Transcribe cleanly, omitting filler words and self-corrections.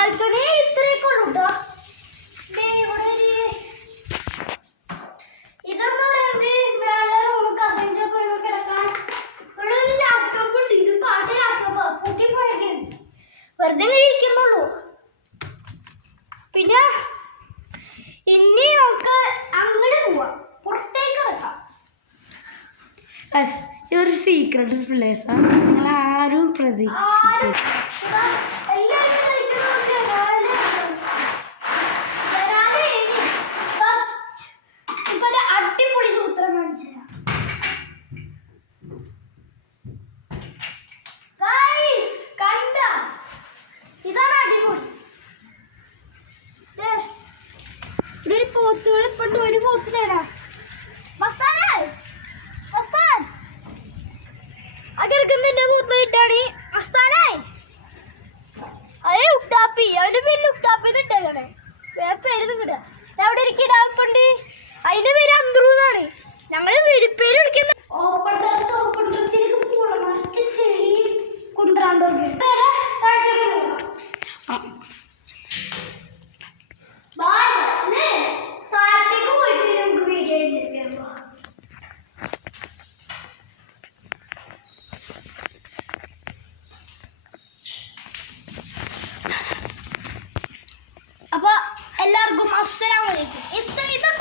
Balcony ഇത്രയൊക്കെ ഉള്ളൂ കേട്ടോ. ഇതെന്ന് പറയുന്നത് വേറെ റൂം കസിൻസൊക്കെ ഒരു കിടക്കാൻ. ഇവിടെ ഒരു ലാപ്ടോപ്പ് ഉണ്ട്. ഇത് പാട്ട് ലാപ്ടോപ്പ് പൊട്ടിപ്പോയൊക്കെ വെറുതെ ഇരിക്കുന്നുള്ളൂ. പിന്നെ ഇനി നമുക്ക് അങ്ങോട്ട് പോവാം, പുറത്തേക്ക് ഇറക്കാം. ഇതൊരു സീക്രട്ട് പ്ലേസാണ്, നിങ്ങൾ ആരും പ്രതീക്ഷിക്കും. അടിപൊളി സൂത്രം മനസ്സിലാ. കണ്ട ഇതാണ് അടിപൊളി. ഇവിടെ ഒരു പോത്തുകൾ ഇപ്പണ്ട്. ഒരു പോത്തിനേടാ കിടക്കുന്നതിന്റെ പൂത്തിട്ടാണ് മസ്താനായി. അതേ ഉട്ടാപ്പി, അവന്റെ പേര് ഉട്ടാപ്പി ഇട്ടേക്കണേ. വേറെ പേര് കിട്ടുക. എവിടെ ഇരിക്കണ്ട്? അതിന്റെ പേര് അന്ത്രൂന്നാണ്. ഞങ്ങള് വെടിപ്പേര് വിളിക്കുന്നത്. ഓപ്പൺ ടെറസ്, ഓപ്പൺ ടെറസിലേക്ക് പോകണം. മറ്റു ചെടി കുന്ത്രാണ്ടോക്കെ താഴത്തേക്ക് പോയിട്ട് നമുക്ക് വീഡിയോ എടുക്കാം. അപ്പൊ എല്ലാവർക്കും അസ്സലാമു അലൈക്കും. ഇതൊക്കെ